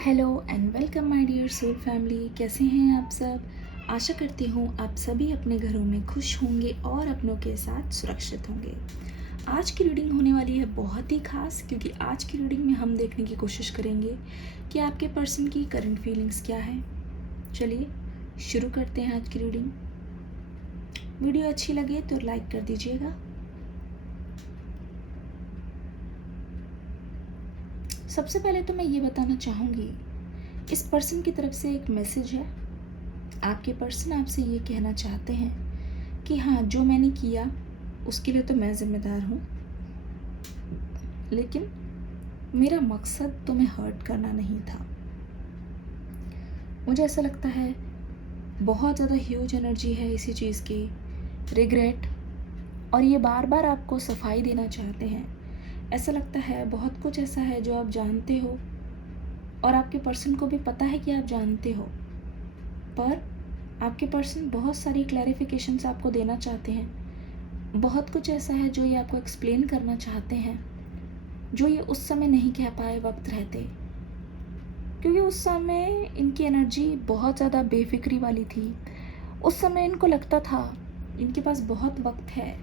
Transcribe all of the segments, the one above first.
Hello and welcome my dear soul family. कैसे हैं आप सब? आशा करती हूँ आप सभी अपने घरों में खुश होंगे और अपनों के साथ सुरक्षित होंगे। आज की रीडिंग होने वाली है बहुत ही खास, क्योंकि आज की रीडिंग में हम देखने की कोशिश करेंगे कि आपके पर्सन की करंट फीलिंग्स क्या है। चलिए शुरू करते हैं आज की रीडिंग। वीडियो अच्छी लगे तो लाइक कर दीजिएगा। सबसे पहले तो मैं ये बताना चाहूँगी, इस पर्सन की तरफ से एक मैसेज है। आपके पर्सन आपसे ये कहना चाहते हैं कि हाँ, जो मैंने किया उसके लिए तो मैं ज़िम्मेदार हूँ, लेकिन मेरा मकसद तुम्हें हर्ट करना नहीं था। मुझे ऐसा लगता है बहुत ज़्यादा ह्यूज एनर्जी है इसी चीज़ की, रिग्रेट, और ये बार बार आपको सफाई देना चाहते हैं। ऐसा लगता है बहुत कुछ ऐसा है जो आप जानते हो और आपके पर्सन को भी पता है कि आप जानते हो, पर आपके पर्सन बहुत सारी क्लैरिफिकेशंस आपको देना चाहते हैं। बहुत कुछ ऐसा है जो ये आपको एक्सप्लेन करना चाहते हैं, जो ये उस समय नहीं कह पाए वक्त रहते, क्योंकि उस समय इनकी एनर्जी बहुत ज़्यादा बेफिक्री वाली थी। उस समय इनको लगता था इनके पास बहुत वक्त है,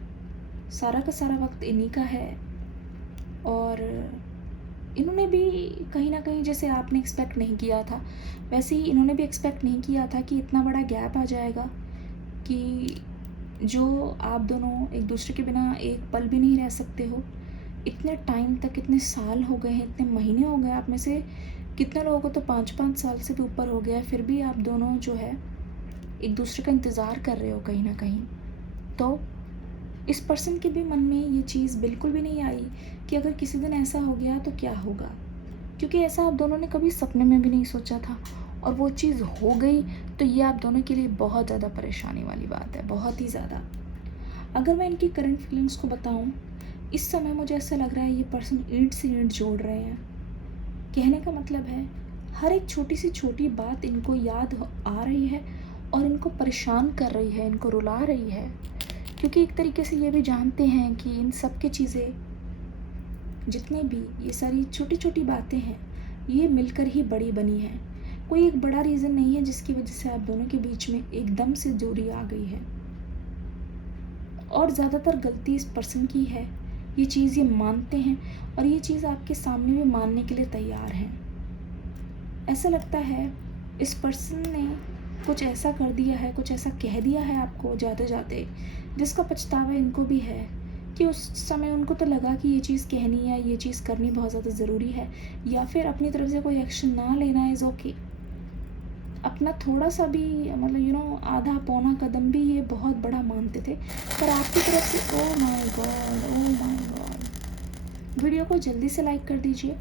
सारा का सारा वक्त इन्हीं का है, और इन्होंने भी कहीं ना कहीं, जैसे आपने एक्सपेक्ट नहीं किया था वैसे ही इन्होंने भी एक्सपेक्ट नहीं किया था कि इतना बड़ा गैप आ जाएगा, कि जो आप दोनों एक दूसरे के बिना एक पल भी नहीं रह सकते हो। इतने टाइम तक, इतने साल हो गए हैं, इतने महीने हो गए, आप में से कितने लोगों को तो 5-5 साल से भी ऊपर हो गया है, फिर भी आप दोनों जो है एक दूसरे का इंतज़ार कर रहे हो कहीं ना कहीं। तो इस पर्सन के भी मन में ये चीज़ बिल्कुल भी नहीं आई कि अगर किसी दिन ऐसा हो गया तो क्या होगा, क्योंकि ऐसा आप दोनों ने कभी सपने में भी नहीं सोचा था, और वो चीज़ हो गई तो ये आप दोनों के लिए बहुत ज़्यादा परेशानी वाली बात है, बहुत ही ज़्यादा। अगर मैं इनकी करंट फीलिंग्स को बताऊं, इस समय मुझे ऐसा लग रहा है ये पर्सन ईंट से ईंट जोड़ रहे हैं। कहने का मतलब है हर एक छोटी सी छोटी बात इनको आ रही है और इनको परेशान कर रही है, इनको रुला रही है, क्योंकि एक तरीके से ये भी जानते हैं कि इन सब की चीज़ें, जितने भी ये सारी छोटी छोटी बातें हैं, ये मिलकर ही बड़ी बनी है। कोई एक बड़ा रीज़न नहीं है जिसकी वजह से आप दोनों के बीच में एकदम से दूरी आ गई है, और ज़्यादातर गलती इस पर्सन की है। ये चीज़ ये मानते हैं और ये चीज़ आपके सामने भी मानने के लिए तैयार हैं। ऐसा लगता है इस पर्सन ने कुछ ऐसा कर दिया है, कुछ ऐसा कह दिया है आपको जाते जाते, जिसका पछतावा इनको भी है, कि उस समय उनको तो लगा कि ये चीज़ कहनी है, ये चीज़ करनी बहुत ज़्यादा ज़रूरी है, या फिर अपनी तरफ से कोई एक्शन ना लेना इज़ ओके। अपना थोड़ा सा भी, मतलब आधा पौना कदम भी ये बहुत बड़ा मानते थे, पर आपकी तरफ से oh my God, oh my God. Video को जल्दी से लाइक कर दीजिए।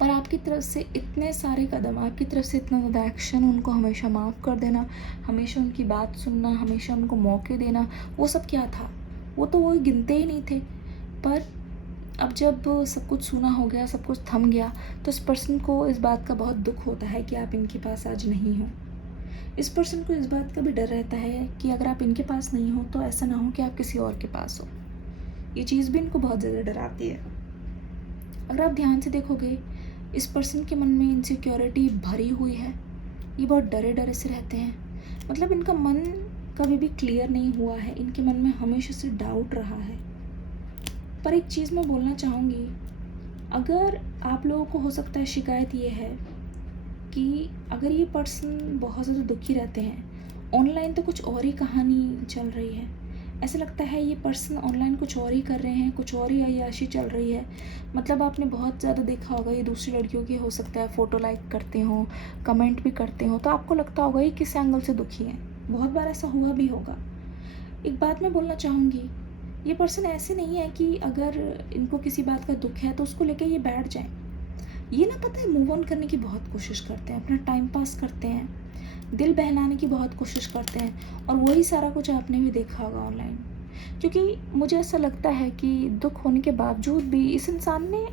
पर आपकी तरफ से इतने सारे कदम, आपकी तरफ से इतना ज़्यादा एक्शन, उनको हमेशा माफ़ कर देना, हमेशा उनकी बात सुनना, हमेशा उनको मौके देना, वो सब क्या था? वो तो वो गिनते ही नहीं थे। पर अब जब सब कुछ सूना हो गया, सब कुछ थम गया, तो इस पर्सन को इस बात का बहुत दुख होता है कि आप इनके पास आज नहीं हो। इस पर्सन को इस बात का भी डर रहता है कि अगर आप इनके पास नहीं हो तो ऐसा ना हो कि आप किसी और के पास हो। ये चीज़ भी इनको बहुत ज़्यादा डराती है। अगर आप ध्यान से देखोगे, इस पर्सन के मन में इनसिक्योरिटी भरी हुई है। ये बहुत डरे डरे से रहते हैं, मतलब इनका मन कभी भी क्लियर नहीं हुआ है, इनके मन में हमेशा से डाउट रहा है। पर एक चीज़ मैं बोलना चाहूँगी, अगर आप लोगों को हो सकता है शिकायत ये है कि अगर ये पर्सन बहुत ज़्यादा दुखी रहते हैं, ऑनलाइन तो कुछ और ही कहानी चल रही है। ऐसा लगता है ये पर्सन ऑनलाइन कुछ और ही कर रहे हैं, कुछ और ही अय्याशी चल रही है। मतलब आपने बहुत ज़्यादा देखा होगा, ये दूसरी लड़कियों की हो सकता है फ़ोटो लाइक करते हों, कमेंट भी करते हों, तो आपको लगता होगा ये किस एंगल से दुखी हैं। बहुत बार ऐसा हुआ भी होगा। एक बात मैं बोलना चाहूँगी, ये पर्सन ऐसे नहीं है कि अगर इनको किसी बात का दुख है तो उसको लेके ये बैठ जाएं। ये ना, पता है, मूव ऑन करने की बहुत कोशिश करते हैं, अपना टाइम पास करते हैं, दिल बहलाने की बहुत कोशिश करते हैं, और वही सारा कुछ आपने भी देखा होगा ऑनलाइन। क्योंकि मुझे ऐसा लगता है कि दुख होने के बावजूद भी इस इंसान ने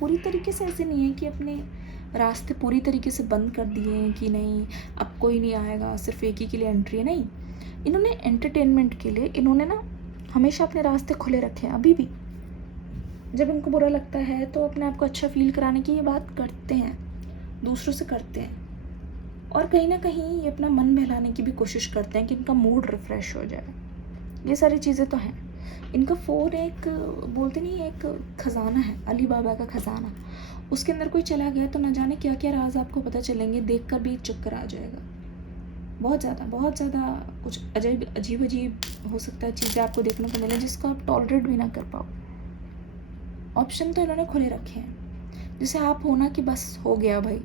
पूरी तरीके से, ऐसे नहीं है कि अपने रास्ते पूरी तरीके से बंद कर दिए हैं कि नहीं अब कोई नहीं आएगा, सिर्फ एक ही के लिए एंट्री है, नहीं। इन्होंने एंटरटेनमेंट के लिए, इन्होंने ना हमेशा अपने रास्ते खुले रखे हैं। अभी भी जब इनको बुरा लगता है तो अपने आप को अच्छा फील कराने की ये बात करते हैं, दूसरों से करते हैं, और कहीं ना कहीं ये अपना मन बहलाने की भी कोशिश करते हैं कि इनका मूड रिफ़्रेश हो जाए। ये सारी चीज़ें तो हैं। इनका फ़ोन एक, बोलते नहीं, एक ख़जाना है, अली बाबा का ख़जाना। उसके अंदर कोई चला गया तो ना जाने क्या क्या राज आपको पता चलेंगे, देख कर भी चक्कर आ जाएगा। बहुत ज़्यादा कुछ अजीब अजीब हो सकता है चीज़ें आपको देखने को मिले जिसको आप टॉलरेट भी ना कर पाओ। ऑप्शन तो इन्होंने खुले रखे हैं। जैसे आप हो ना कि बस हो गया भाई,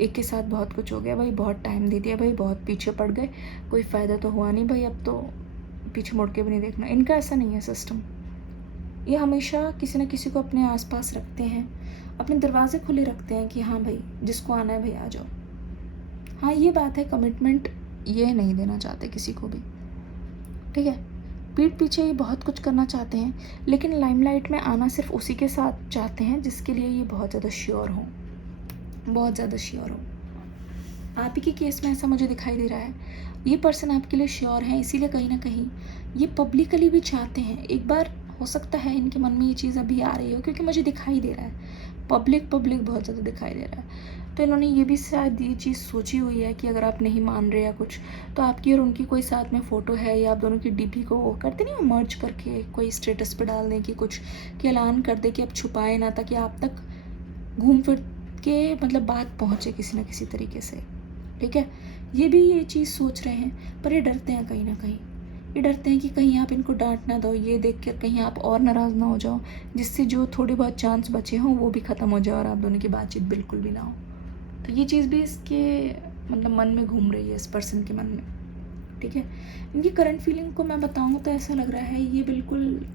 एक के साथ बहुत कुछ हो गया भाई, बहुत टाइम दे दिया भाई, बहुत पीछे पड़ गए, कोई फ़ायदा तो हुआ नहीं भाई, अब तो पीछे मुड़ के भी नहीं देखना। इनका ऐसा नहीं है सिस्टम। ये हमेशा किसी न किसी को अपने आसपास रखते हैं, अपने दरवाजे खुले रखते हैं कि हाँ भाई, जिसको आना है भाई आ जाओ। हाँ, ये बात है, कमिटमेंट ये नहीं देना चाहते किसी को भी, ठीक है। पीठ पीछे ये बहुत कुछ करना चाहते हैं, लेकिन लाइमलाइट में आना सिर्फ उसी के साथ चाहते हैं जिसके लिए ये बहुत ज़्यादा श्योर हों, बहुत ज़्यादा श्योर हों। आप ही के केस में ऐसा मुझे दिखाई दे रहा है। ये पर्सन आपके लिए श्योर है, इसीलिए कहीं ना कहीं ये पब्लिकली भी चाहते हैं। एक बार हो सकता है इनके मन में ये चीज़ अभी आ रही हो, क्योंकि मुझे दिखाई दे रहा है पब्लिक बहुत ज़्यादा दिखाई दे रहा है। तो इन्होंने ये भी शायद ये चीज़ सोची हुई है कि अगर आप नहीं मान रहे या कुछ, तो आपकी और उनकी कोई साथ में फ़ोटो है, या आप दोनों की डीपी को वो करते नहीं, मर्ज करके कोई स्टेटस पे डाल दें कि कुछ, कि ऐलान कर दे कि आप छुपाए ना, ताकि आप तक घूम फिर के मतलब बात पहुँचे किसी न किसी तरीके से, ठीक है। ये भी ये चीज़ सोच रहे हैं, पर ये डरते हैं कहीं ना कहीं। ये डरते हैं कि कहीं आप इनको डांट ना दो, ये देख कर कहीं आप और नाराज़ ना हो जाओ, जिससे जो थोड़े बहुत चांस बचे हों वो भी ख़त्म हो जाए और आप दोनों की बातचीत बिल्कुल भी ना हो। तो ये चीज़ भी इसके मतलब मन में घूम रही है, इस पर्सन के मन में, ठीक है। इनकी करंट फीलिंग को मैं बताऊँ तो ऐसा लग रहा है ये बिल्कुल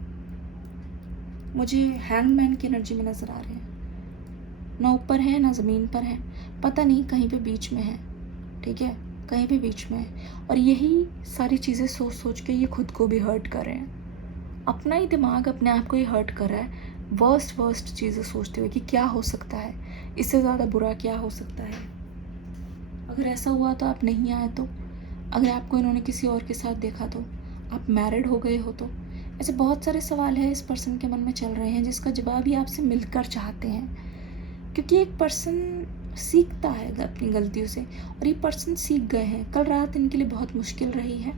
मुझे हैंगमैन की एनर्जी में नज़र आ रहे हैं। ना ऊपर है ना ज़मीन पर है, पता नहीं, कहीं पे बीच में है, ठीक है, कहीं भी बीच में है। और यही सारी चीज़ें सोच सोच के ये खुद को भी हर्ट कर रहे हैं। अपना ही दिमाग अपने आप को ही हर्ट कर रहा है, वर्स्ट चीज़ें सोचते हुए कि क्या हो सकता है, इससे ज़्यादा बुरा क्या हो सकता है। अगर ऐसा हुआ तो आप नहीं आए तो, अगर आपको इन्होंने किसी और के साथ देखा तो, आप मैरिड हो गए हो तो, ऐसे बहुत सारे सवाल हैं इस पर्सन के मन में चल रहे हैं जिसका जवाब ही आपसे मिलकर चाहते हैं। क्योंकि एक पर्सन सीखता है अपनी गलतियों से, और ये पर्सन सीख गए हैं। कल रात इनके लिए बहुत मुश्किल रही है।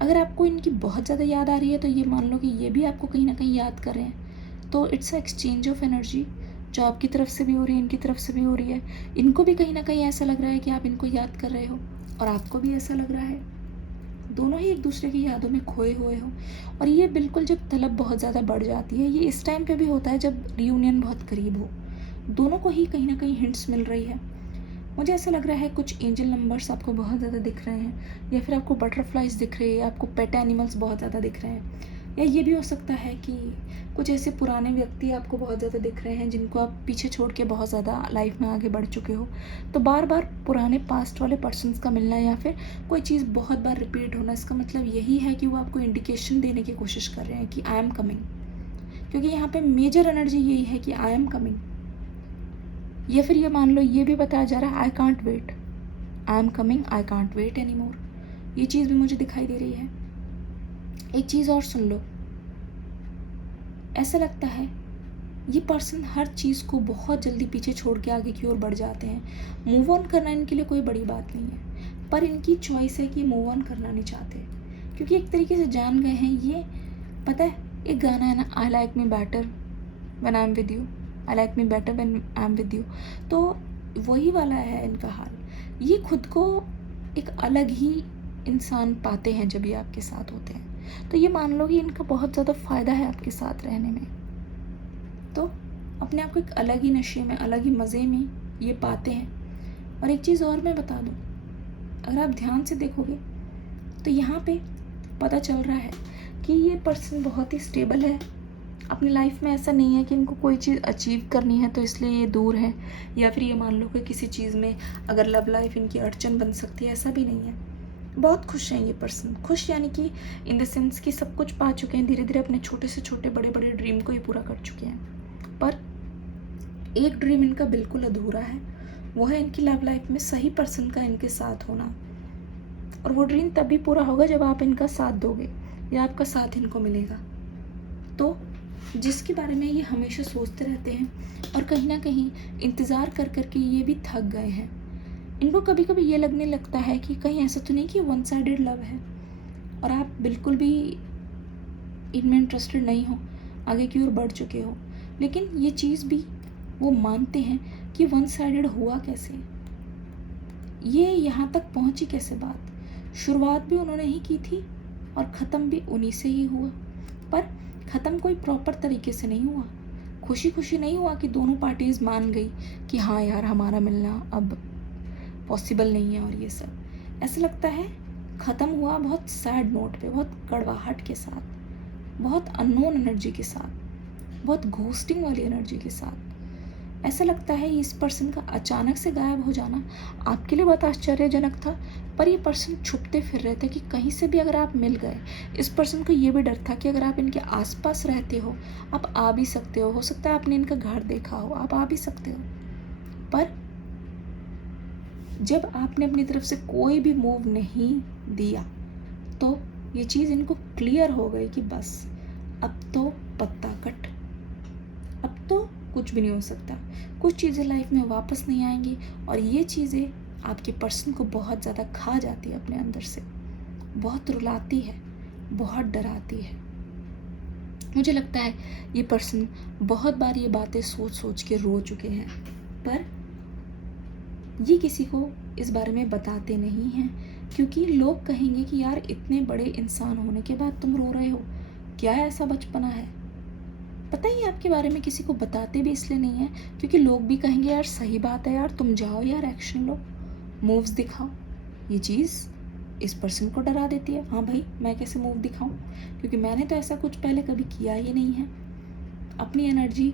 अगर आपको इनकी बहुत ज़्यादा याद आ रही है तो ये मान लो कि ये भी आपको कहीं ना कहीं याद कर रहे हैं। तो it's a exchange of energy, जो आपकी तरफ से भी हो रही है, इनकी तरफ से भी हो रही है। इनको भी कहीं ना कहीं ऐसा लग रहा है कि आप इनको याद कर रहे हो, और आपको भी ऐसा लग रहा है। दोनों ही एक दूसरे की यादों में खोए हुए हो। और ये बिल्कुल जब तलब बहुत ज़्यादा बढ़ जाती है, ये इस टाइम पे भी होता है जब रियूनियन बहुत करीब हो। दोनों को ही कहीं ना कहीं हिंट्स मिल रही है। मुझे ऐसा लग रहा है कुछ एंजल नंबर्स आपको बहुत ज़्यादा दिख रहे हैं, या फिर आपको बटरफ्लाइज दिख रही है, आपको पेट एनिमल्स बहुत ज़्यादा दिख रहे हैं। या ये भी हो सकता है कि कुछ ऐसे पुराने व्यक्ति आपको बहुत ज़्यादा दिख रहे हैं जिनको आप पीछे छोड़ के बहुत ज़्यादा लाइफ में आगे बढ़ चुके हो। तो बार बार पुराने पास्ट वाले पर्सन्स का मिलना, या फिर कोई चीज़ बहुत बार रिपीट होना, इसका मतलब यही है कि वो आपको इंडिकेशन देने की कोशिश कर रहे हैं कि आई एम कमिंग। क्योंकि यहाँ पे मेजर एनर्जी यही है कि आई एम कमिंग। या फिर ये मान लो ये भी बताया जा रहा है I can't wait, I am coming, I can't wait any more. ये चीज़ भी मुझे दिखाई दे रही है। एक चीज़ और सुन लो, ऐसा लगता है ये पर्सन हर चीज़ को बहुत जल्दी पीछे छोड़ के आगे की ओर बढ़ जाते हैं। मूव ऑन करना इनके लिए कोई बड़ी बात नहीं है, पर इनकी चॉइस है कि मूव ऑन करना नहीं चाहते, क्योंकि एक तरीके से जान गए हैं ये। पता है एक गाना है ना, I like me better when I am with you, I like me better when I am with you. तो वही वाला है इनका हाल। ये खुद को एक अलग ही इंसान पाते हैं जब ये आपके साथ होते हैं। तो ये मान लो कि इनका बहुत ज़्यादा फ़ायदा है आपके साथ रहने में। तो अपने आप को एक अलग ही नशे में, अलग ही मज़े में ये पाते हैं। और एक चीज़ और मैं बता दूँ, अगर आप ध्यान से देखोगे तो यहाँ पे पता चल रहा है कि ये पर्सन बहुत ही स्टेबल है अपनी लाइफ में। ऐसा नहीं है कि इनको कोई चीज़ अचीव करनी है तो इसलिए ये दूर है, या फिर ये मान लो कि किसी चीज़ में अगर लव लाइफ इनकी अड़चन बन सकती है, ऐसा भी नहीं है। बहुत खुश हैं ये पर्सन। खुश यानी कि इन द सेंस कि सब कुछ पा चुके हैं, धीरे धीरे अपने छोटे से छोटे बड़े बड़े ड्रीम को ये पूरा कर चुके हैं। पर एक ड्रीम इनका बिल्कुल अधूरा है, वो है इनकी लव लाइफ में सही पर्सन का इनके साथ होना। और वो ड्रीम तभी पूरा होगा जब आप इनका साथ दोगे, या आपका साथ इनको मिलेगा। तो जिसके बारे में ये हमेशा सोचते रहते हैं और कहीं ना कहीं इंतज़ार कर कर के ये भी थक गए हैं। इनको कभी कभी ये लगने लगता है कि कहीं ऐसा तो नहीं कि वन साइडेड लव है और आप बिल्कुल भी इनमें इंटरेस्टेड नहीं हो, आगे की ओर बढ़ चुके हो। लेकिन ये चीज़ भी वो मानते हैं कि वन साइडेड हुआ कैसे, ये यहाँ तक पहुँची कैसे बात। शुरुआत भी उन्होंने ही की थी और ख़त्म भी उन्हीं से ही हुआ, पर ख़त्म कोई प्रॉपर तरीके से नहीं हुआ। खुशी खुशी नहीं हुआ कि दोनों पार्टीज़ मान गई कि हाँ यार हमारा मिलना अब पॉसिबल नहीं है और ये सब। ऐसा लगता है ख़त्म हुआ बहुत सैड नोट पे, बहुत कड़वाहट के साथ, बहुत अननोन एनर्जी के साथ, बहुत घोस्टिंग वाली एनर्जी के साथ। ऐसा लगता है इस पर्सन का अचानक से गायब हो जाना आपके लिए बहुत आश्चर्यजनक था, पर ये पर्सन छुपते फिर रहे थे कि कहीं से भी अगर आप मिल गए। इस पर्सन को ये भी डर था कि अगर आप इनके आसपास रहते हो आप आ भी सकते हो सकता है आपने इनका घर देखा हो, आप आ भी सकते हो। पर जब आपने अपनी तरफ से कोई भी मूव नहीं दिया तो ये चीज़ इनको क्लियर हो गई कि बस अब तो पत्ता कट, अब तो कुछ भी नहीं हो सकता। कुछ चीज़ें लाइफ में वापस नहीं आएंगी और ये चीज़ें आपके पर्सन को बहुत ज़्यादा खा जाती है अपने अंदर से, बहुत रुलाती है, बहुत डराती है। मुझे लगता है ये पर्सन बहुत बार ये बातें सोच सोच के रो चुके हैं, पर ये किसी को इस बारे में बताते नहीं हैं क्योंकि लोग कहेंगे कि यार इतने बड़े इंसान होने के बाद तुम रो रहे हो, क्या ऐसा बचपना है। पता ही आपके बारे में किसी को बताते भी इसलिए नहीं है क्योंकि लोग भी कहेंगे यार सही बात है यार, तुम जाओ यार एक्शन लो, मूव्स दिखाओ। ये चीज़ इस पर्सन को डरा देती है। हाँ भाई मैं कैसे मूव दिखाऊं, क्योंकि मैंने तो ऐसा कुछ पहले कभी किया ही नहीं है, अपनी एनर्जी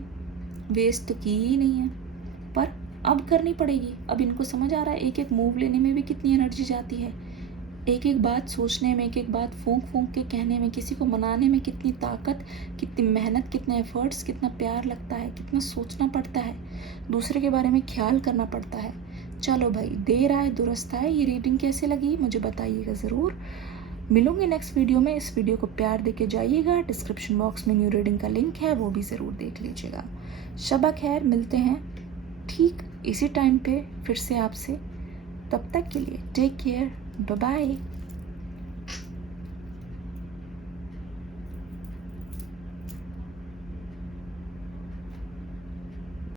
वेस्ट तो की ही नहीं है, पर अब करनी पड़ेगी। अब इनको समझ आ रहा है एक एक मूव लेने में भी कितनी एनर्जी जाती है, एक एक बात सोचने में, एक एक बात फूंक फूंक के कहने में, किसी को मनाने में कितनी ताकत, कितनी मेहनत, कितने एफर्ट्स, कितना प्यार लगता है, कितना सोचना पड़ता है, दूसरे के बारे में ख्याल करना पड़ता है। चलो भाई देर आए दुरुस्त आए। ये रीडिंग कैसे लगी मुझे बताइएगा ज़रूर। मिलूंगी नेक्स्ट वीडियो में। इस वीडियो को प्यार देके जाइएगा। डिस्क्रिप्शन बॉक्स में न्यू रीडिंग का लिंक है, वो भी ज़रूर देख लीजिएगा। शबा खैर, मिलते हैं ठीक इसी टाइम पे फिर से आपसे। तब तक के लिए टेक केयर, बाय बाय।